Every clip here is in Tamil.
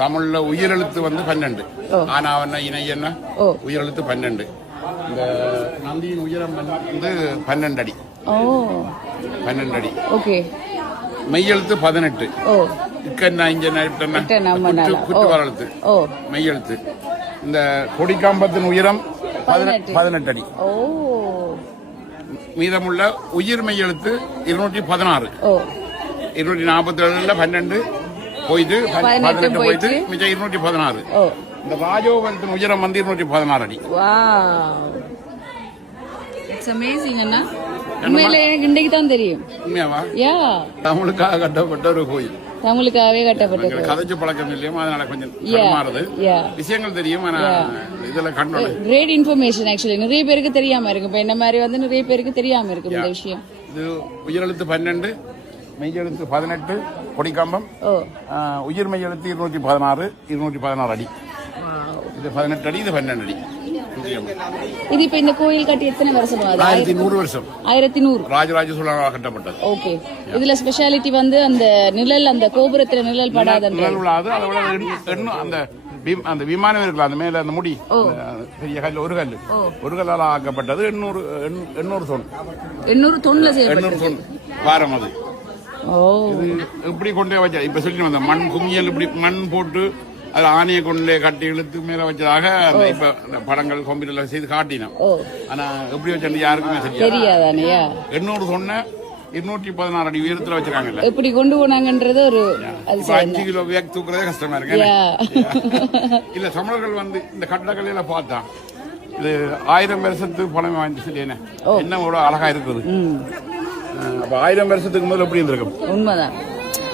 தமிழ்ல உயிரெழுத்து வந்து 12. ஆனாவண்ண இணை என்ன உயிரெழுத்து 12. இந்த நந்தியின் உயரம் வந்து 12 அடி. 12 அடி. ஓகே. மெய்யெழுத்து 18. குற்று வரழுத்து மெய்யெழுத்து. இந்த கொடிக்காம்பத்தின் உயரம் 18 அடி. மீதமுள்ள உயிர் மெய்யெழுத்து 216. 247 12 போயிட்டு 18 போயிட்டு மிச்சம் 216. இந்த ராஜோபத்தின் உயரம் வந்து 216 அடி. இன்றைக்கு தான் தெரியும். உண்மையாவா? தமிழுக்காக கட்டப்பட்ட ஒரு கோயில். தமிழுக்காகவே கட்டப்பட்ட கதைச்சு பழக்கம் இல்லையா, அதனால கொஞ்சம் மாறுது. விஷயங்கள் தெரியும். இதெல்லாம் கண்டோம். Great information. ஆக்சுவலி நிறைய பேருக்கு தெரியாம இருக்கு. இப்ப என்ன மாதிரி வந்து நிறைய பேருக்கு தெரியாம இருக்கு இந்த விஷயம். இது உயிரெழுத்து 12, மெய்யெழுத்து 18 கொடிக்காம்பம். உயிர் மெய்யெழுத்து 216 216 அடி. இது 18 அடி, இது 12 அடி. இது இப்ப இந்த கோயில் கட்டி எத்தனை வருஷம்? 1100 வருஷம். 1100 ராஜராஜ சோழனால் கட்டப்பட்டது. ஓகே. இதுல ஸ்பெஷாலிட்டி வந்து அந்த நிழல், அந்த கோபுரத்துல நிழல் படாத அந்த விமானம் இருக்குல்ல, அந்த மேல அந்த முடி பெரிய கல், ஒரு கல்லால் ஆக்கப்பட்டது. 800 தொன். 800 தொன்ல 800 தொன் பாரம். அது இது இப்படி கொண்டே வச்சா இப்ப சொல்லி வந்த மண் குமியல் இப்படி மண் போட்டு அது ஆணையை கொண்டே கட்டி இழுத்து மேல வச்சதாக இப்ப படங்கள் கம்ப்யூட்டர்ல செய்து காட்டினோம். ஆனா எப்படி வச்சு யாருக்குமே தெரியாது. 800 சொன்ன 216 அடி உயரத்துல வச்சிருக்காங்கல்ல, எப்படி கொண்டு போனாங்கன்றது ஒரு 5 கிலோ வேக் தூக்குறதே கஷ்டமா இருக்கு. இல்ல தமிழர்கள் வந்து இந்த கட்டடக்கலையில பார்த்தா இது 1000 வருஷத்துக்கு பழமை வாய்ந்து சொல்லியேன்னு என்ன கூட அழகா இருக்குது. அப்ப 1000 வருஷத்துக்கு முதல்ல எப்படி இருந்திருக்கும்? உண்மைதான்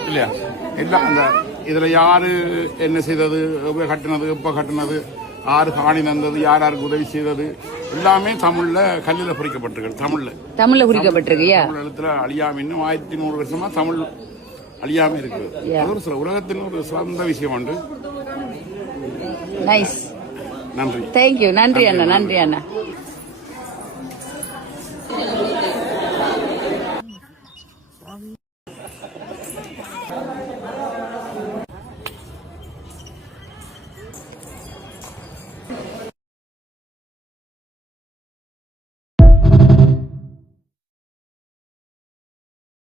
இல்லையா? எல்லாம் அந்த இதுல யாரு என்ன செய்தது, கட்டினது, எப்ப கட்டினது, யாரு காணி தந்தது, யார் யாருக்கு உதவி செய்தது, எல்லாமே தமிழ்ல கல்லில குறிக்கப்பட்டிருக்கு. தமிழ்ல குறிக்கப்பட்டிருக்கு. தமிழ் எழுத்துல அழியாம இன்னும் 1100 வருஷமா தமிழ் அழியாம இருக்கு. அது ஒரு உலகத்தின் ஒரு சிறந்த விஷயம் உண்டு. நைஸ். நன்றி. தேங்க்யூ. நன்றி அண்ணா.